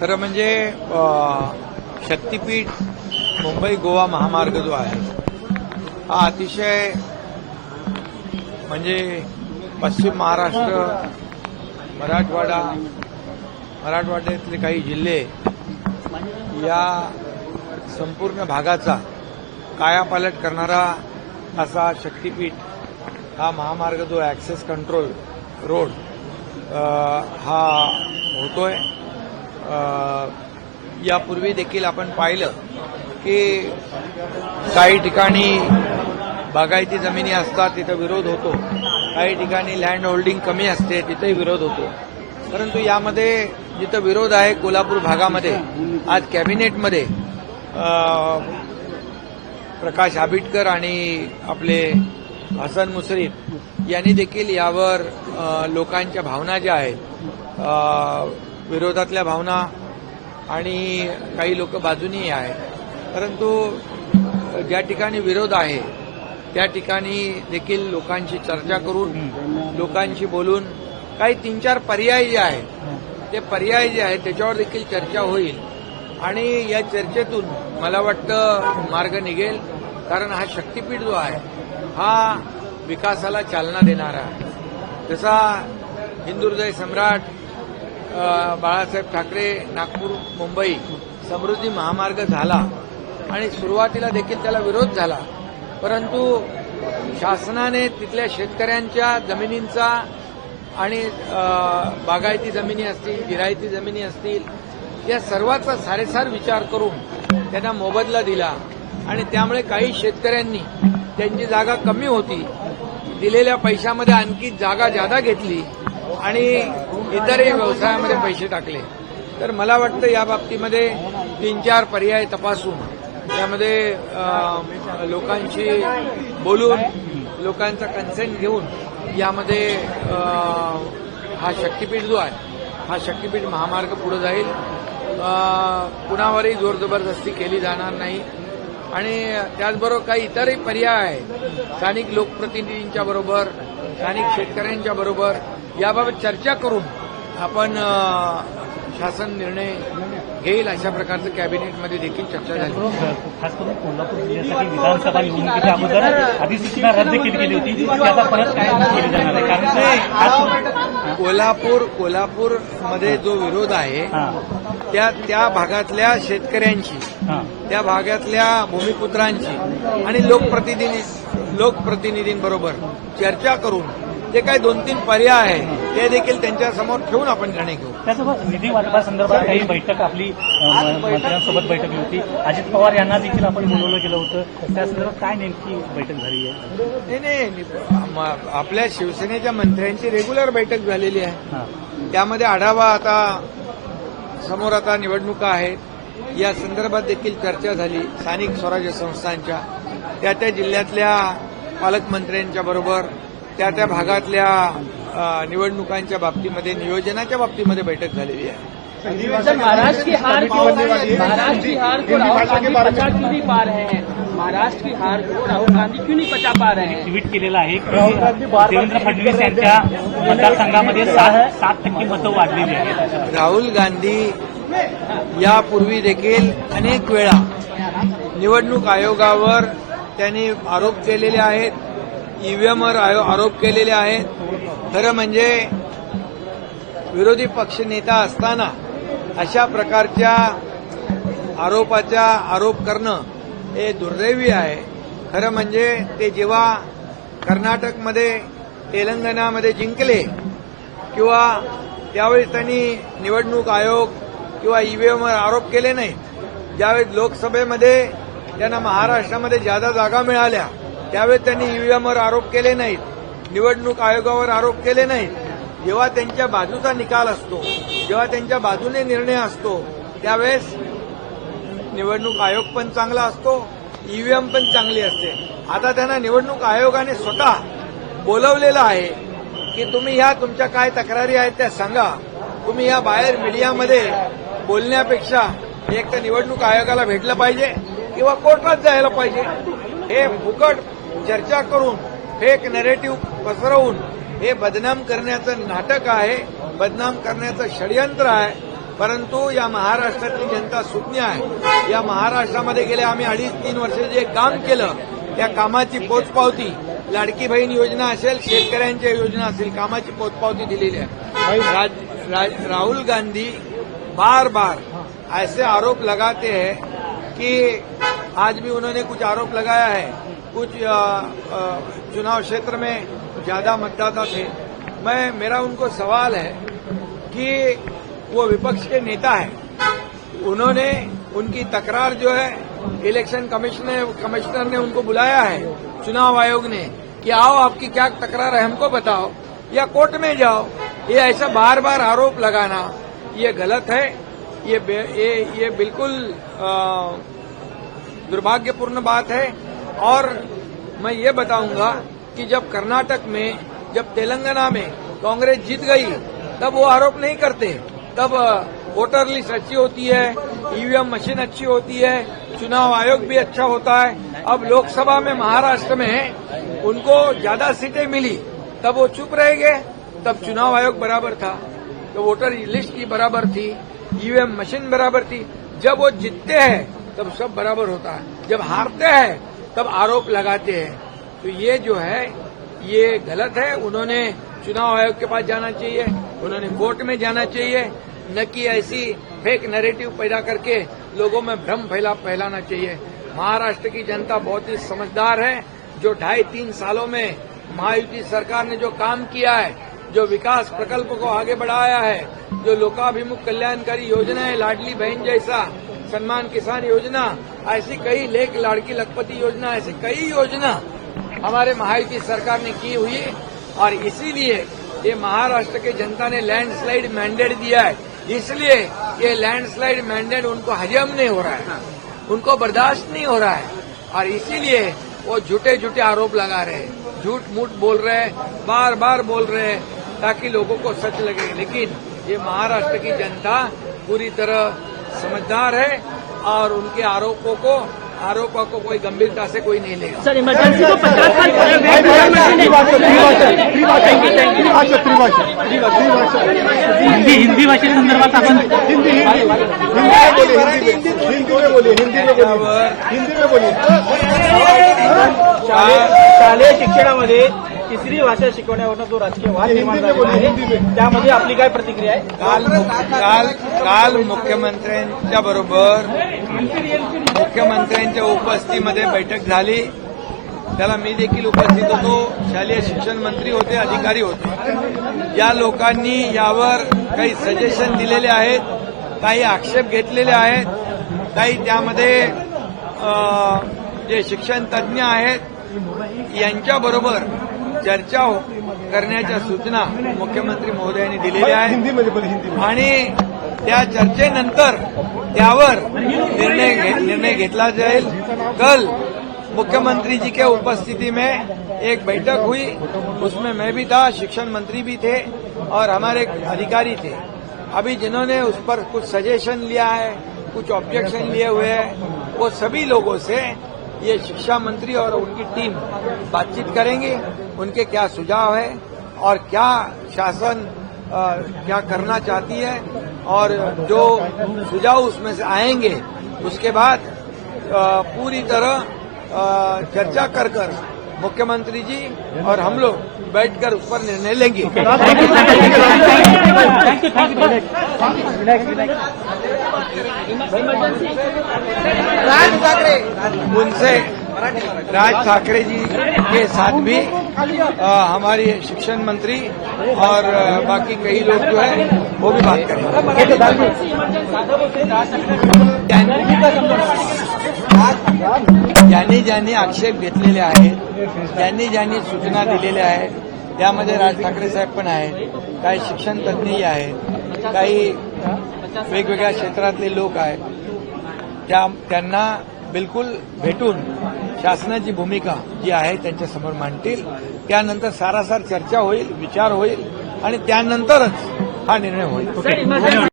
खरं म्हणजे शक्तीपीठ मुंबई गोवा महामार्ग जो आहे हा अतिशय म्हणजे पश्चिम महाराष्ट्र मराठवाडा मराठवाड्यातले काही जिल्हे या संपूर्ण भागाचा कायापालट करणारा असा शक्तीपीठ हा महामार्ग जो ॲक्सेस कंट्रोल रोड हा होतोय. यापूर्वी देखील आपण पाहिलं की काही ठिकाणी बागायती जमिनी असतात तिथं विरोध होतो. काही ठिकाणी लँड होल्डिंग कमी असते तिथेही विरोध होतो. परंतु यामध्ये जिथं विरोध आहे कोल्हापूर भागामध्ये आज कॅबिनेटमध्ये प्रकाश आबिटकर आणि आपले हसन मुश्रीफ यांनी देखील यावर लोकांच्या भावना ज्या आहेत विरोधातल्या भावना आणि काही लोक बाजूनही आहेत. परंतु ज्या ठिकाणी विरोध आहे त्या ठिकाणी देखील लोकांशी चर्चा करून लोकांशी बोलून काही तीन चार पर्याय जे आहेत ते पर्याय जे आहेत त्याच्यावर देखील चर्चा होईल. आणि या चर्चेतून मला वाटतं मार्ग निघेल कारण हा शक्तीपीठ जो आहे हा विकासाला चालना देणारा आहे. जसा हिंदुहृदय सम्राट बाळासाहेब ठाकरे नागपूर मुंबई समृद्धी महामार्ग झाला आणि सुरुवातीला देखील त्याला विरोध झाला. परंतु शासनाने तिथल्या शेतकऱ्यांच्या जमिनींचा आणि बागायती जमिनी असतील गिरायती जमिनी असतील या सर्वाचा सारेसार विचार करून त्यांना मोबदला दिला आणि त्यामुळे काही शेतकऱ्यांनी त्यांची जागा कमी होती. दिलेल्या पैशामध्ये आणखी जागा जादा घेतली आणि इतरही व्यवसायामध्ये पैसे टाकले. तर मला वाटतं या बाबतीमध्ये तीन चार पर्याय तपासून त्यामध्ये लोकांशी बोलून लोकांचा कन्सेंट घेऊन यामध्ये हा शक्तीपीठ जो आहे हा शक्तीपीठ महामार्ग पुढे जाईल. कुणावरही जोर जबरदस्ती केली जाणार नाही. आणि त्याचबरोबर काही इतरही पर्याय आहेत. स्थानिक लोकप्रतिनिधींच्या बरोबर स्थानिक शेतकऱ्यांच्या बरोबर याबाबत चर्चा करून आपण शासन निर्णय घेईल अशा प्रकारचं कॅबिनेटमध्ये देखील चर्चा झाली. खास करून कोल्हापूर जिल्ह्यासाठी विधानसभा निवडणुकीच्या अगोदर अधिसूचना रद्द केली गेली होती. आता परत काय केली जाणार आहे. कारण करून कोल्हापूर कोल्हापूरमध्ये जो विरोध आहे त्या त्या भागातल्या शेतकऱ्यांशी हां. त्या भागातल्या भूमिपुत्रांची आणि लोकप्रतिनिधी लोकप्रतिनिधींबरोबर चर्चा करून जे काही दोन तीन पर्याय आहे ते देखील त्यांच्यासमोर ठेवून आपण निर्णय घेऊ. त्यासोबत निधी वाटपासंदर्भात काही बैठक आपली मंत्र्यांसोबत बैठक होती. अजित पवार यांना देखील आपण बोलवलं गेलं होतं. त्या संदर्भात काय नेमकी बैठक झाली आहे? नाही नाही आपल्या शिवसेनेच्या मंत्र्यांची रेग्युलर बैठक झालेली आहे. हां. त्यामध्ये आढावा आता समोर आता निवडणुका आहेत. या संदर्भात देखील चर्चा झाली. स्थानिक स्वराज्य संस्थांच्या त्या त्या जिल्ह्यातल्या पालकमंत्र्यांच्या बरोबर. त्या त्या भागातल्या निवडणुकांच्या बाबतीमध्ये नियोजनाच्या बाबतीमध्ये बैठक झालेली आहे. महाराष्ट्र की हार महाराष्ट्र की हार को राहुल गांधी पचा क्यों नहीं पा रहे हैं? महाराष्ट्र की हार को राहुल गांधी क्यों नहीं पचा पा रहे हैं? ट्विट केलेलं आहे की देवेंद्र फडणवीस यांच्या मतदारसंघामध्ये सात सात टक्के मतं वाढलेली आहेत. राहुल गांधी यापूर्वी देखील अनेक वेळा निवडणूक आयोगावर त्यांनी आरोप केलेले आहेत. ईव्हीएमवर आरोप केलेले आहेत. खरं म्हणजे विरोधी पक्षनेता असताना अशा प्रकारच्या आरोपाचा आरोप करणं हे दुर्दैवी आहे. खरं म्हणजे ते जेव्हा कर्नाटकमध्ये तेलंगणामध्ये जिंकले किंवा त्यावेळी त्यांनी निवडणूक आयोग किंवा ईव्हीएमवर आरोप केले नाहीत ज्यावेळी लोकसभेमध्ये त्यांना महाराष्ट्रामध्ये ज्यादा जागा मिळाल्या त्यावेळी त्यांनी ईव्हीएमवर आरोप केले नाहीत. निवडणूक आयोगावर आरोप केले नाहीत. जेव्हा त्यांच्या बाजूचा निकाल असतो जेव्हा त्यांच्या बाजूने निर्णय असतो त्यावेळेस निवडणूक आयोग पण चांगला असतो ईव्हीएम पण चांगली असते. आता त्यांना निवडणूक आयोगाने स्वतः बोलवलेलं आहे की तुम्ही ह्या तुमच्या काय तक्रारी आहेत त्या सांगा. तुम्ही या बाहेर मीडियामध्ये बोलण्यापेक्षा एक तर निवडणूक आयोगाला भेटलं पाहिजे किंवा कोर्टात जायला पाहिजे. हे फुकट चर्चा करून फेक नरेटिव्ह पसरवून हे बदनाम करण्याचं नाटक आहे बदनाम करण्याचं षडयंत्र आहे परंतु या महाराष्ट्रातली जनता सुज्ञ आहे. या महाराष्ट्रामध्ये गेले आम्ही अडीच तीन वर्ष जे काम केलं त्या कामाची पोचपावती लाडकी बहीण योजना असेल शेतकऱ्यांच्या योजना असेल कामाची पोचपावती दिलेली आहे. राज- राज- राहुल गांधी बार बार ऐसे आरोप लगाते हैं कि आज भी उन्होंने कुछ आरोप लगाया है। कुछ चुनाव क्षेत्र में ज़्यादा मतदाता थे। मैं, मेरा उनको सवाल है कि वो विपक्ष के नेता है। उन्होंने उनकी तकरार जो है, इलेक्शन कमिश्नर कमिश्नर ने उनको बुलाया है, चुनाव आयोग ने, कि आओ, आपकी क्या तकरार है, हमको बताओ, या कोर्ट में जाओ। ये ऐसा बार बार आरोप लगाना, ये गलत है। ये ये ये बिल्कुल दुर्भाग्यपूर्ण बात है। और मैं ये बताऊँगा कि जब कर्नाटक में, जब तेलंगाना में कांग्रेस जीत गई, तब वो आरोप नहीं करते। तब वोटर लिस्ट अच्छी होती है, ईवीएम मशीन अच्छी होती है, चुनाव आयोग भी अच्छा होता है। अब लोकसभा में, महाराष्ट्र में उनको ज़्यादा सीटें मिली, तब वो चुप रह गए। तब चुनाव आयोग बराबर था तो वोटर लिस्ट की बराबर थी, ईवीएम मशीन बराबर थी। जब वो जीतते हैं, तब सब बराबर होता है। जब हारते हैं तब आरोप लगाते हैं। तो ये जो है, ये गलत है। उन्होंने चुनाव आयोग के पास जाना चाहिए। उन्होंने कोर्ट में जाना चाहिए। न कि ऐसी फेक नैरेटिव पैदा करके लोगों में भ्रम फैला, फैलाना चाहिए। महाराष्ट्र की जनता बहुत ही समझदार है, जो ढाई तीन सालों में महायुति सरकार ने जो काम किया है, जो विकास प्रकल्प को आगे बढ़ाया है, जो लोकाभिमुख कल्याणकारी योजनाएँ लाडली बहन जैसा सम्मान किसान योजना, ऐसी कई लेख लाड़की लखपति योजना, ऐसी कई योजना हमारे महायुति सरकार ने की हुई और इसीलिए ये महाराष्ट्र के जनता ने लैंडस्लाइड मैंडेट दिया है। इसलिए ये लैंडस्लाइड मैंडेट उनको हजम नहीं हो रहा है, उनको बर्दाश्त नहीं हो रहा है। और इसीलिए वो झूठे झूठे आरोप लगा रहे हैं झूठ मूठ बोल रहे हैं बार बार बोल रहे हैं, ताकि लोगों को सच लगे। लेकिन ये महाराष्ट्र की जनता पूरी तरह समझदार है और उनके आरोपों को आरोपों को कोई गंभीरता से कोई नहीं लेगा सर इमरजेंसी को साल हिंदी हिंदी आपण हिंदी हिंदी हिंदी में बोलिए हिंदी में हिंदी बोलिए हिंदी में बोलिए शालेय शिक्षणामध्ये तिसरी भाषा शिकवण्यावरनं जो राजकीय वाद निर्माण झालेला आहे त्यामध्ये आपली काय प्रतिक्रिया आहे काल काल काल मुख्यमंत्र्यांच्या बरोबर मुख्यमंत्र्यांच्या उपस्थितीमध्ये बैठक झाली. त्याला मी देखील उपस्थित होतो. शालेय शिक्षण मंत्री होते अधिकारी होते. या लोकांनी यावर काही सजेशन दिलेले आहेत काही आक्षेप घेतलेले आहेत काही त्यामध्ये जे शिक्षण तज्ज्ञ आहेत यांच्याबरोबर चर्चा करण्याच्या सूचना मुख्यमंत्री महोदयांनी दिलेल्या आहेत. आणि त्या चर्चेनंतर त्यावर निर्णय निर्णय घेतला कल मुख्यमंत्री जी के उपस्थिति में एक बैठक हुई. उसमें मैं भी था, शिक्षण मंत्री भी थे और हमारे अधिकारी थे। अभी जिन्होंने उस पर कुछ सजेशन लिया है, कुछ ऑब्जेक्शन लिए हुए हैं, वो सभी लोगों से ये शिक्षा मंत्री और उनकी टीम बातचीत करेंगे, उनके क्या सुझाव है और क्या शासन क्या करना चाहती है और जो सुझाव उसमें से आएँगे उसके बाद पूरी तरह चर्चा कर कर मुख्यमंत्री जी और हम लोग बैठकर उस पर निर्णय लेंगे। थँक्यू थँक्यू उनसे राज ठाकरे जी के साथ भी हमारी शिक्षण मंत्री और बाकी कई लोग जो है वो भी बात करेंगे ज्यांनी ज्यांनी आक्षेप घेतलेले आहेत ज्यांनी ज्यांनी सूचना दिलेल्या आहेत त्यामध्ये राज ठाकरे साहेब पण आहेत काही शिक्षण तज्ज्ञही आहेत काही वेगवेगळ्या क्षेत्रातले लोक आहेत. त्या त्यांना बिलकुल भेटून शासनाची भूमिका जी आहे त्यांच्यासमोर मांडतील. त्यानंतर सारासार चर्चा होईल विचार होईल आणि त्यानंतरच हा निर्णय होईल.